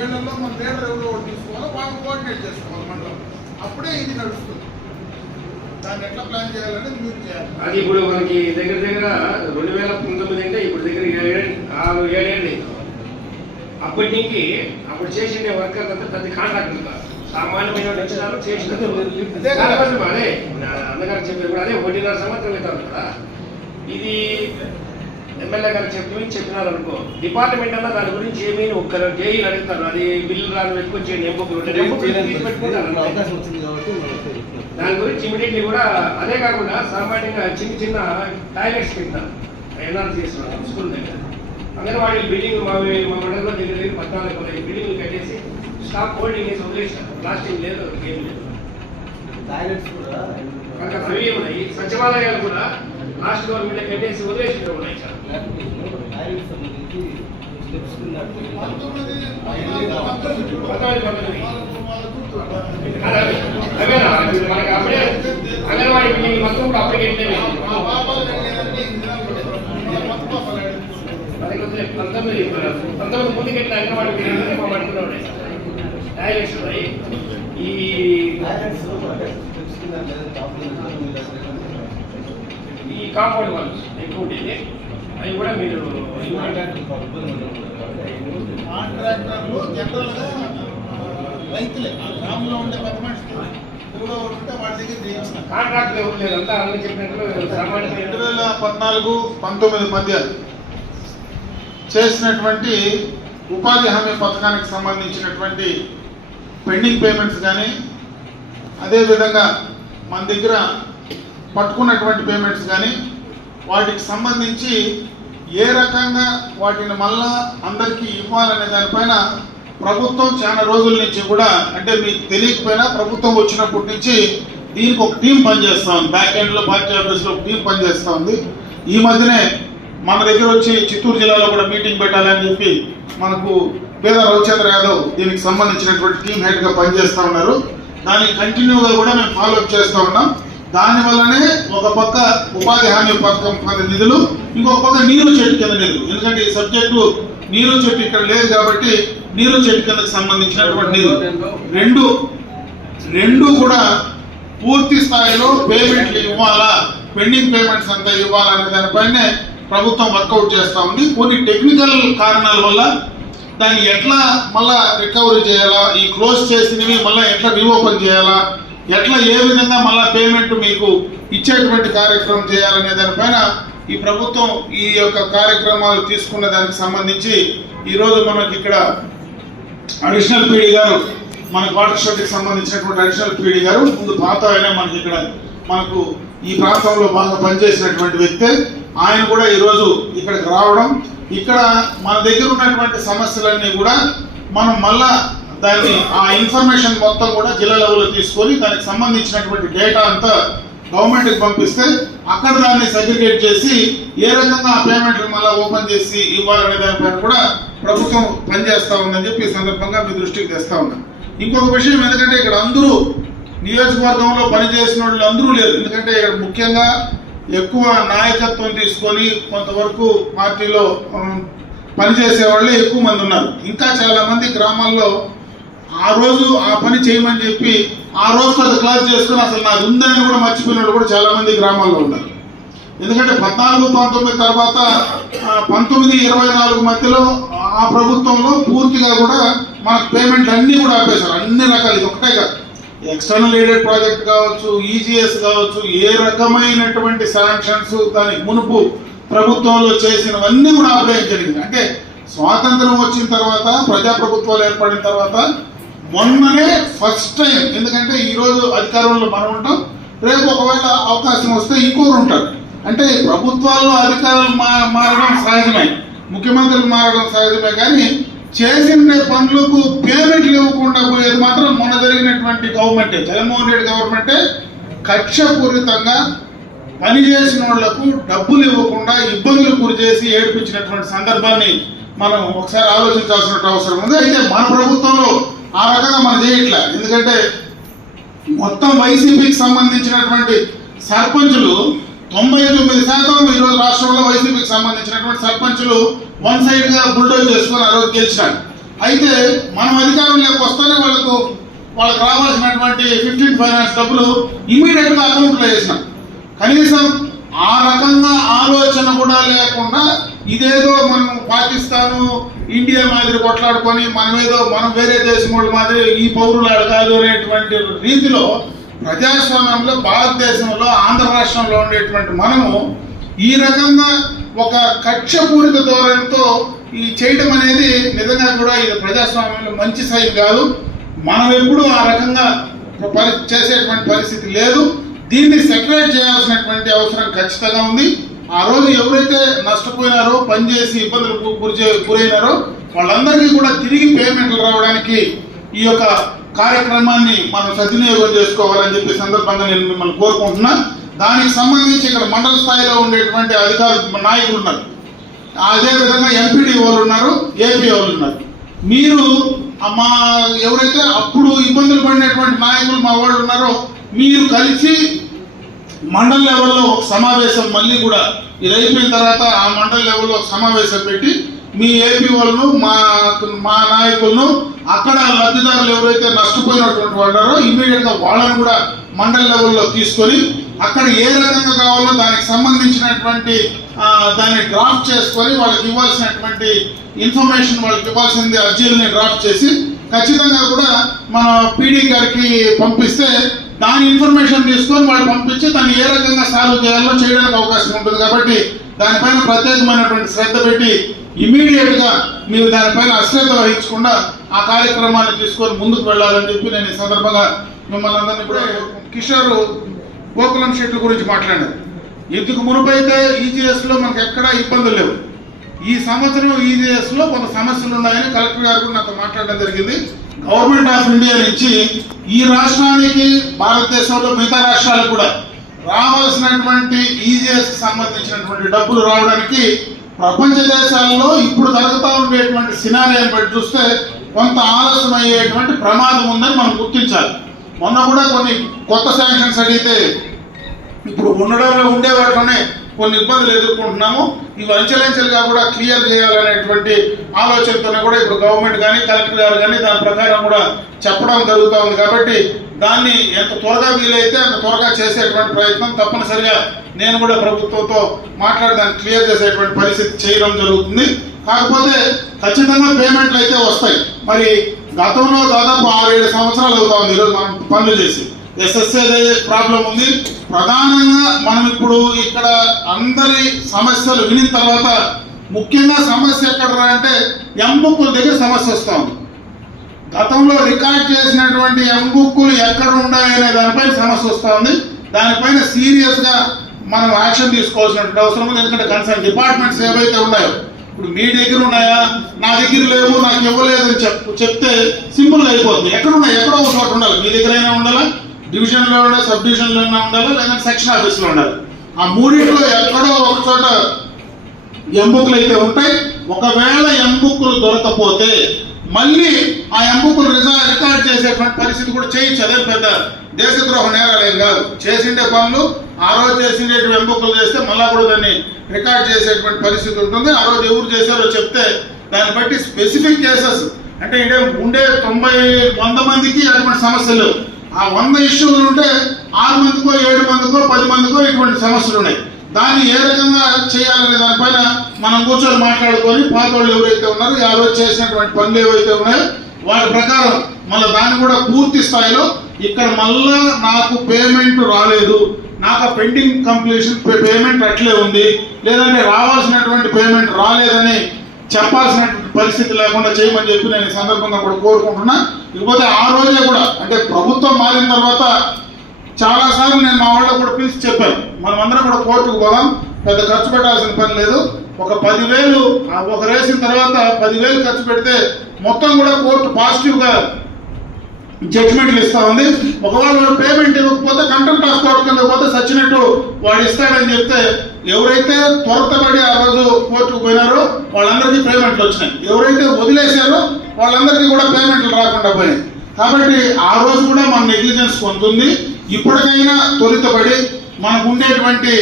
వీళ్ళల్లో మన లీడర్ ఎవరో ఒకటి తీసుకోవాలో వాళ్ళని కోఆర్డినేట్ చేసుకోవాలి మండలం. అప్పుడే ఇది నడుస్తుంది. దాన్ని ఎట్లా ప్లాన్ చేయాలనేది మీరు చేయాలి. అది ఇప్పుడు మనకి దగ్గర దగ్గర రెండు వేల పంతొమ్మిది అంటే ఇప్పుడు దగ్గర ఏడు ఆరు ఏడేళ్ళు అప్పటి నుంచి అప్పుడు చేసిన వర్కర్ అంతా పెద్ద కాంట్రాక్టర్ కాదు సామాన్యమైన వాళ్ళు వచ్చినారు చేసినారు అదే కదా. దానికోసం అదే. నా అన్నగారు చెప్పేది కూడా అదే ఒకటిన్నర సంవత్సరం అవుతారు కదా. ఇది ఎమ్మెల్యే గారు చెప్పి చెప్పినారు అనుకో డిపార్ట్మెంట్ అన్న దాని గురించి ఏమీ ఒక్కరు జైలు అడుగుతారు. అది బిల్లు రాను మనం చెప్తున్నాం. దాని గురించి ఇమీడియట్లీ కూడా అదే కాకుండా సామాన్యంగా చిన్న చిన్న టాయిలెట్స్ పెట్టినారు ఎన్ఆర్ చేస్తున్నాం స్కూల్ దగ్గర. అంగన్వాడీ బిల్డింగ్ మా మా మండలంలో దగ్గర దగ్గర పద్నాలుగు బిల్డింగ్లు కట్టేసి స్టాక్ హోల్డింగ్ వేసి వదిలేసినారు. ప్లాస్టింగ్ లేదు ఏం లేదు. టాయిలెట్స్ కూడా అవి ఉన్నాయి సచివాలయాలు కూడా లాస్ట్ గవర్నమెంట్ కట్టేసి వదిలేసినవి ఉన్నాయి సార్. టాయిలెట్స్ సంబంధించి స్టెప్స్ కింద అంగన్వాడీ బిల్డింగ్ మొత్తం కూడా పంతొమ్మిది పంతొమ్మిది అంగన్వాడీ బిల్డింగ్ టాయిలెట్స్ ఉన్నాయి ఈ టాయిలెట్స్ ఈ కాంపౌండ్ వాల్స్ ఎక్కువ ఉండేది. అవి కూడా మీరు కాంట్రాక్టర్లు రైతులే గ్రామంలో ఉండే మనుషులు ఉంటే దగ్గర చేయించిన ఎవరు లేదు అంతా అన్న చెప్పినట్లు రెండు వేల పద్నాలుగు పంతొమ్మిది మధ్య చేసినటువంటి ఉపాధి హామీ పథకానికి సంబంధించినటువంటి పెండింగ్ పేమెంట్స్ కానీ అదేవిధంగా మన దగ్గర పట్టుకున్నటువంటి పేమెంట్స్ కానీ వాటికి సంబంధించి ఏ రకంగా వాటిని మళ్ళా అందరికీ ఇవ్వాలనే దానిపైన ప్రభుత్వం చాలా రోజుల నుంచి కూడా అంటే మీకు తెలియకపోయినా ప్రభుత్వం వచ్చినప్పటి నుంచి దీనికి ఒక టీం పనిచేస్తూ ఉంది. బ్యాక్ ఎండ్లో పార్టీ ఆఫీస్లో ఒక టీం పనిచేస్తూ ఉంది. ఈ మధ్యనే మన దగ్గర వచ్చి చిత్తూరు జిల్లాలో కూడా మీటింగ్ పెట్టాలని చెప్పి మనకు పేద రవిచంద్ర యాదవ్ దీనికి సంబంధించినటువంటి టీం హెడ్గా పనిచేస్తూ ఉన్నారు. దానికి కంటిన్యూగా కూడా మేము ఫాలో అప్ చేస్తా ఉన్నాం. దాని వల్లనే ఒక పక్క ఉపాధి హామీ పథకం కింద నిధులు ఇంకొక పక్క నీరు చెట్టు కింద నిధులు. ఎందుకంటే ఈ సబ్జెక్టు నీరు చెట్టు ఇక్కడ లేదు కాబట్టి నీరు చెట్టు కిందకి సంబంధించినటువంటి నిధులు. రెండు రెండు కూడా పూర్తి స్థాయిలో పేమెంట్లు ఇవ్వాలా? పెండింగ్ పేమెంట్స్ అంతా ఇవ్వాలా అనే దానిపైనే ప్రభుత్వం వర్కౌట్ చేస్తూ ఉంది. కొన్ని టెక్నికల్ కారణాల వల్ల దాన్ని ఎట్లా మళ్ళా రికవరీ చేయాలా? ఈ క్లోజ్ చేసినవి మళ్ళీ ఎట్లా రీఓపెన్ చేయాలా? ఎట్లా ఏ విధంగా మళ్ళా పేమెంట్ మీకు ఇచ్చేటువంటి కార్యక్రమం చేయాలనే దానిపైన ఈ ప్రభుత్వం ఈ యొక్క కార్యక్రమాలు తీసుకున్న దానికి సంబంధించి ఈరోజు మనకి ఇక్కడ అడిషనల్ పీడీ గారు మనకు వాటర్ షెడ్కి సంబంధించినటువంటి అడిషనల్ పీడీ గారు ముందు పాత అయినా మనకి ఇక్కడ మనకు ఈ ప్రాంతంలో బాగా పనిచేసినటువంటి వ్యక్తే. ఆయన కూడా ఈరోజు ఇక్కడికి రావడం. ఇక్కడ మన దగ్గర ఉన్నటువంటి సమస్యలన్నీ కూడా మనం మళ్ళా దాన్ని ఆ ఇన్ఫర్మేషన్ మొత్తం కూడా జిల్లా లెవెల్లో తీసుకొని దానికి సంబంధించినటువంటి డేటా అంతా గవర్నమెంట్కి పంపిస్తే అక్కడ దాన్ని సర్టిఫికేట్ చేసి ఏ రకంగా ఆ పేమెంట్లు మళ్ళీ ఓపెన్ చేసి ఇవ్వాలనే దానిపైన కూడా ప్రభుత్వం పనిచేస్తా ఉందని చెప్పి ఈ సందర్భంగా మీ దృష్టికి తెస్తా ఉన్నాను ఇంకొక విషయం ఎందుకంటే ఇక్కడ అందరూ నియోజకవర్గంలో పనిచేసిన వాళ్ళు అందరూ లేరు. ఎందుకంటే ఇక్కడ ముఖ్యంగా ఎక్కువ నాయకత్వం తీసుకొని కొంతవరకు పార్టీలో పనిచేసే వాళ్ళే ఎక్కువ మంది ఉన్నారు. ఇంకా చాలామంది గ్రామాల్లో ఆ రోజు ఆ పని చేయమని చెప్పి ఆ రోజు అది క్లాస్ చేసుకుని అసలు నాకు ఉందని కూడా మర్చిపోయిన వాళ్ళు కూడా చాలామంది గ్రామాల్లో ఉన్నారు ఎందుకంటే పద్నాలుగు పంతొమ్మిది తర్వాత పంతొమ్మిది ఇరవై నాలుగు మధ్యలో ఆ ప్రభుత్వంలో పూర్తిగా కూడా మనకు పేమెంట్ అన్నీ కూడా ఆపేశారు. అన్ని రకాలు. ఇది ఒకటే కాదు. ఎక్స్టర్నల్ ఎయిడెడ్ ప్రాజెక్ట్ కావచ్చు ఈజీఎస్ కావచ్చు ఏ రకమైనటువంటి శాంక్షన్స్ దానికి మునుపు ప్రభుత్వంలో చేసినవన్నీ కూడా ఆపేయడం జరిగింది. అంటే స్వాతంత్రం వచ్చిన తర్వాత ప్రజాప్రభుత్వాలు ఏర్పడిన తర్వాత మొన్ననే ఫస్ట్ టైం ఎందుకంటే ఈరోజు అధికారంలో మనం ఉంటాం. రేపు ఒకవేళ అవకాశం వస్తే ఇంకోరు ఉంటారు. అంటే ప్రభుత్వాల్లో అధికారులు మా- మారడం సహజమే. ముఖ్యమంత్రులు మారడం సహజమే కానీ చేసిన పనులకు పేమెంట్లు ఇవ్వకుండా పోయేది మాత్రం మొన్న జరిగినటువంటి గవర్నమెంటే జగన్మోహన్ రెడ్డి గవర్నమెంటే కక్షపూరితంగా పనిచేసిన వాళ్ళకు డబ్బులు ఇవ్వకుండా ఇబ్బందులు గురి చేసి ఏడిపించినటువంటి సందర్భాన్ని మనం ఒకసారి ఆలోచించాల్సిన అవసరం ఉంది. అయితే మన ప్రభుత్వంలో ఆ రకంగా మనం చేయట్లే. ఎందుకంటే మొత్తం వైసీపీకి సంబంధించినటువంటి సర్పంచులు తొంభై తొమ్మిది శాతం ఈరోజు రాష్ట్రంలో వైసీపీకి సంబంధించినటువంటి సర్పంచులు వన్ సైడ్గా బుల్డోజ్ చేసుకొని ఆ రోజు గెలిచినారు. అయితే మనం అధికారంలోకి వస్తేనే వాళ్ళకు వాళ్ళకి రావాల్సినటువంటి ఫిఫ్టీన్ ఫైనాన్స్ డబ్బులు ఇమీడియట్గా అకౌంట్లో వేసినాం. కనీసం ఆ రకంగా ఆలోచన కూడా లేకుండా ఇదేదో మనం పాకిస్తాను ఇండియా మాదిరి కొట్లాడుకొని మనమేదో మనం వేరే దేశం మాదిరి ఈ పౌరులు కాదు అనేటువంటి రీతిలో ప్రజాస్వామ్యంలో భారతదేశంలో ఆంధ్ర రాష్ట్రంలో ఉండేటువంటి మనము ఈ రకంగా ఒక కక్షపూరిత ధోరణితో ఈ చేయడం అనేది నిజంగా కూడా ఇది ప్రజాస్వామ్యంలో మంచి సైన్ కాదు. మనం ఎప్పుడూ ఆ రకంగా పరి చేసేటువంటి పరిస్థితి లేదు. దీన్ని సెపరేట్ చేయాల్సినటువంటి అవసరం ఖచ్చితంగా ఉంది. ఆ రోజు ఎవరైతే నష్టపోయినారో పనిచేసి ఇబ్బందులకు గురిచే గురైనారో వాళ్ళందరికీ కూడా తిరిగి పేమెంట్లు రావడానికి ఈ యొక్క కార్యక్రమాన్ని మనం సద్వినియోగం చేసుకోవాలని చెప్పి సందర్భంగా నేను మిమ్మల్ని కోరుకుంటున్నా. దానికి సంబంధించి ఇక్కడ మండల స్థాయిలో ఉండేటువంటి అధికారులు నాయకులు ఉన్నారు. అదే విధంగా ఎంపీడీ వాళ్ళు ఉన్నారు ఏపీ వాళ్ళు ఉన్నారు. మీరు మా ఎవరైతే అప్పుడు ఇబ్బందులు పడినటువంటి నాయకులు మా వాళ్ళు ఉన్నారో మీరు కలిసి మండల్ లెవెల్లో ఒక సమావేశం మళ్ళీ కూడా ఇది అయిపోయిన తర్వాత ఆ మండల్ లెవెల్లో ఒక సమావేశం పెట్టి మీ ఏపీ వాళ్ళను మా మా నాయకులను అక్కడ లబ్ధిదారులు ఎవరైతే నష్టపోయినటువంటి వాళ్ళారో ఇమీడియట్గా వాళ్ళని కూడా మండల్ లెవెల్లో తీసుకొని అక్కడ ఏ రకంగా కావాలో దానికి సంబంధించినటువంటి దాన్ని డ్రాఫ్ట్ చేసుకొని వాళ్ళకి ఇవ్వాల్సినటువంటి ఇన్ఫర్మేషన్ వాళ్ళకి ఇవ్వాల్సింది అర్జీలని డ్రాఫ్ట్ చేసి ఖచ్చితంగా కూడా మన పీడీ గారికి పంపిస్తే దాని ఇన్ఫర్మేషన్ తీసుకొని వాళ్ళు పంపించి దాన్ని ఏ రకంగా సాల్వ్ చేయాలో చేయడానికి అవకాశం ఉంటుంది కాబట్టి దానిపైన ప్రత్యేకమైనటువంటి శ్రద్ధ పెట్టి ఇమీడియట్గా మీరు దానిపైన అశ్రద్ధ వహించకుండా ఆ కార్యక్రమాన్ని తీసుకొని ముందుకు వెళ్ళాలని చెప్పి నేను ఈ సందర్భంగా మిమ్మల్ని అందరినీ కూడా కిషోర్ గోకులం షెట్ల గురించి మాట్లాడారు ఇందుకు మునుపైతే ఈజీఎస్లో మనకు ఎక్కడా ఇబ్బందులు లేవు. ఈ సంవత్సరం ఈజీఎస్లో లో కొంత సమస్యలు ఉన్నాయని కలెక్టర్ గారు కూడా నాతో మాట్లాడడం జరిగింది. గవర్నమెంట్ ఆఫ్ ఇండియా నుంచి ఈ రాష్ట్రానికి భారతదేశంలో మిగతా రాష్ట్రాలకు కూడా రావాల్సినటువంటి ఈజీఎస్ సంబంధించినటువంటి డబ్బులు రావడానికి ప్రపంచ దేశాల్లో ఇప్పుడు జరుగుతూ ఉండేటువంటి సినారియాన్ని బట్టి చూస్తే కొంత ఆలస్యం అయ్యేటువంటి ప్రమాదం ఉందని మనం గుర్తించాలి. మొన్న కూడా కొన్ని కొత్త శాంక్షన్స్ అడిగితే ఇప్పుడు ఉండడంలో ఉండే వాటిలోనే కొన్ని ఇబ్బందులు ఎదుర్కొంటున్నాము. ఇవి అంచెలంచెలుగా కూడా క్లియర్ చేయాలనేటువంటి ఆలోచనతోనే కూడా ఇప్పుడు గవర్నమెంట్ కానీ కలెక్టర్ గారు కానీ దాని ప్రకారం కూడా చెప్పడం జరుగుతూ ఉంది. కాబట్టి దాన్ని ఎంత త్వరగా వీలైతే అంత త్వరగా చేసేటువంటి ప్రయత్నం తప్పనిసరిగా నేను కూడా ప్రభుత్వంతో మాట్లాడి దాన్ని క్లియర్ చేసేటువంటి పరిస్థితి చేయడం జరుగుతుంది. కాకపోతే ఖచ్చితంగా పేమెంట్లు అయితే వస్తాయి. మరి గతంలో దాదాపు ఆరేడు సంవత్సరాలు అవుతా ఉంది ఈరోజు మనం పనులు చేసి. ఎస్ఎస్ఏ ప్రాబ్లం ఉంది. ప్రధానంగా మనం ఇప్పుడు ఇక్కడ అందరి సమస్యలు వినిన తర్వాత ముఖ్యంగా సమస్య ఎక్కడ అంటే ఎంబుక్కుల దగ్గర సమస్య వస్తాం ఉంది. గతంలో రికార్డ్ చేసినటువంటి ఎంబుక్కులు ఎక్కడ ఉన్నాయనే దానిపైన సమస్య వస్తుంది ఉంది. దానిపైన సీరియస్గా మనం యాక్షన్ తీసుకోవాల్సినటువంటి అవసరం ఉంది. ఎందుకంటే కన్సర్న్ డిపార్ట్మెంట్స్ ఏవైతే ఉన్నాయో ఇప్పుడు మీ దగ్గర ఉన్నాయా? నా దగ్గర లేవు నాకు ఇవ్వలేదు చెప్ చెప్తే సింపుల్ అయిపోతుంది. ఎక్కడ ఉన్నాయి ఎక్కడో ఒక చోట ఉండాలి. మీ దగ్గర అయినా ఉండాలా? డివిజన్లో ఉండాలి సబ్ డివిజన్లో ఉండాలి లేదంటే సెక్షన్ ఆఫీస్లో ఉండాలి. ఆ మూడింటిలో ఎక్కడో ఒక చోట ఎంబుకులు అయితే ఉంటాయి. ఒకవేళ ఎంబుకులు దొరకపోతే మళ్ళీ ఆ ఎంబుకులు రిజా రికార్డ్ చేసేటువంటి పరిస్థితి కూడా చేయొచ్చు అదే పెద్ద దేశద్రోహ నేరాలు ఏం కాదు. చేసిండే పనులు ఆ రోజు చేసిండే ఎంబుకులు చేస్తే మళ్ళా కూడా దాన్ని రికార్డ్ చేసేటువంటి పరిస్థితి ఉంటుంది. ఆ రోజు ఎవరు చేశారో చెప్తే దాన్ని బట్టి స్పెసిఫిక్ కేసెస్ అంటే ఇడే ఉండే తొంభై వంద మందికి అటువంటి సమస్యలు లేవు. ఆ వంద ఇష్యూలు ఉంటే ఆరు మందికో ఏడు మందికో పది మందికో ఇటువంటి సమస్యలు ఉన్నాయి. దాన్ని ఏ రకంగా చేయాలనే దానిపైన మనం కూర్చొని మాట్లాడుకొని పాత ఎవరైతే ఉన్నారో ఆ రోజు చేసినటువంటి పనులు ఏవైతే ఉన్నాయో వాటి ప్రకారం మళ్ళీ దాన్ని కూడా పూర్తి స్థాయిలో ఇక్కడ మళ్ళా నాకు పేమెంట్ రాలేదు. నాకు పెండింగ్ కంప్లీషన్ పేమెంట్ అట్లే ఉంది. లేదంటే రావాల్సినటువంటి పేమెంట్ రాలేదని చెప్పాల్సిన పరిస్థితి లేకుండా చేయమని చెప్పి నేను ఈ సందర్భంగా కూడా కోరుకుంటున్నా. ఇకపోతే ఆ రోజే కూడా అంటే ప్రభుత్వం మారిన తర్వాత చాలా సార్లు నేను మా వాళ్ళకు కూడా పిలిచి చెప్పాను. మనం అందరం కూడా కోర్టుకు పోదాం పెద్ద ఖర్చు పెట్టాల్సిన పని లేదు. ఒక పదివేలు ఒక రేసిన తర్వాత పదివేలు ఖర్చు పెడితే మొత్తం కూడా కోర్టు పాజిటివ్గా జడ్జిమెంట్లు ఇస్తా ఉంది. ఒకవేళ వాడు పేమెంట్ ఇవ్వకపోతే కంటెంట్ ఆఫ్ కోర్టు కింద పోతే సచ్చినట్టు వాడు ఇస్తాడని చెప్తే ఎవరైతే త్వరతపడి ఆ రోజు కోర్టుకు పోయినారో వాళ్ళందరికీ పేమెంట్లు వచ్చినాయి. ఎవరైతే వదిలేశారో వాళ్ళందరికీ కూడా పేమెంట్లు రాకుండా పోయినాయి. కాబట్టి ఆ రోజు కూడా మన నెగ్లిజెన్స్ పొందుతుంది ఇప్పటికైనా త్వరితపడి మనకు ఉండేటువంటి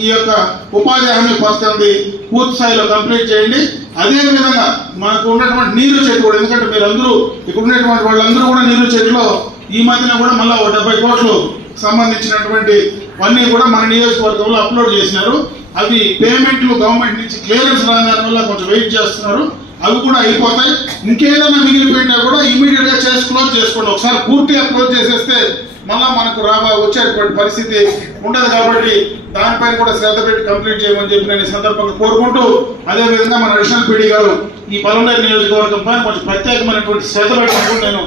ఈ యొక్క ఉపాధి హామీ పథకాన్ని పూర్తి స్థాయిలో కంప్లీట్ చేయండి. అదేవిధంగా మనకు ఉన్నటువంటి నీరు చెట్టు కూడా ఎందుకంటే మీరు అందరూ ఇక్కడ ఉన్నటువంటి వాళ్ళందరూ కూడా నీరు చెట్టులో ఈ మధ్యన కూడా మళ్ళీ ఒక డెబ్బై కోట్లు సంబంధించినటువంటి అన్నీ కూడా మన నియోజకవర్గంలో అప్లోడ్ చేసినారు. అవి పేమెంట్లు గవర్నమెంట్ నుంచి క్లియరెన్స్ రాని వల్ల కొంచెం వెయిట్ చేస్తున్నారు. అవి కూడా అయిపోతాయి. ఇంకేదైనా మిగిలిపోయినా కూడా ఇమీడియట్గా చేసి క్లోజ్ చేసుకోండి. ఒకసారి పూర్తిగా క్లోజ్ చేసేస్తే మళ్ళా మనకు రాబో వచ్చేటువంటి పరిస్థితి ఉండదు కాబట్టి దానిపైన కూడా శ్రద్ధ పెట్టి కంప్లీట్ చేయమని చెప్పి నేను ఈ సందర్భంగా కోరుకుంటూ అదే విధంగా మన అడిషనల్ పీడీ గారు ఈ పలమనేరు నియోజకవర్గం పైన కొంచెం ప్రత్యేకమైనటువంటి శ్రద్ధ పెట్టినట్టు నేను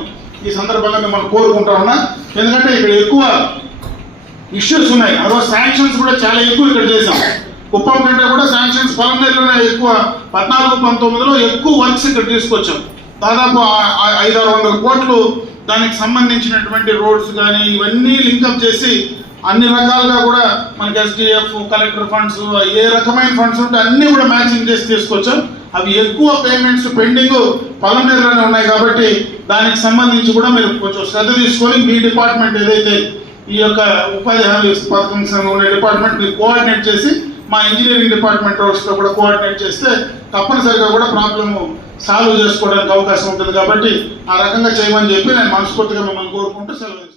ఈ సందర్భంగా మిమ్మల్ని కోరుకుంటా ఉన్నా. ఎందుకంటే ఇక్కడ ఎక్కువ ఇష్యూస్ ఉన్నాయి. ఆ శాంక్షన్స్ కూడా చాలా ఎక్కువ ఇక్కడ చేశాం. కుప్పం కంటే కూడా శాంక్షన్స్ పలమనేరులోనే ఎక్కువ. పద్నాలుగు పంతొమ్మిదిలో ఎక్కువ వర్క్స్ ఇక్కడ తీసుకొచ్చాం. దాదాపు ఐదారు వందల కోట్లు దానికి సంబంధించినటువంటి రోడ్స్ కానీ ఇవన్నీ లింకప్ చేసి అన్ని రకాలుగా కూడా మనకి ఎస్డిఎఫ్ కలెక్టర్ ఫండ్స్ ఏ రకమైన ఫండ్స్ ఉంటే అన్నీ కూడా మ్యాచింగ్ చేసి తీసుకొచ్చాం. అవి ఎక్కువ పేమెంట్స్ పెండింగ్ పలమనేరులోనే ఉన్నాయి కాబట్టి దానికి సంబంధించి కూడా మీరు కొంచెం శ్రద్ధ తీసుకొని మీ డిపార్ట్మెంట్ ఏదైతే ఈ యొక్క ఉపాధి హామీ పథకం సంఘం డిపార్ట్మెంట్ మీరు కోఆర్డినేట్ చేసి మా ఇంజనీరింగ్ డిపార్ట్మెంట్తో కూడా కోఆర్డినేట్ చేస్తే తప్పనిసరిగా కూడా ప్రాబ్లమ్ సాల్వ్ చేసుకోవడానికి అవకాశం ఉంటుంది కాబట్టి ఆ రకంగా చేయమని చెప్పి నేను మనస్ఫూర్తిగా మిమ్మల్ని కోరుకుంటూ సెలవు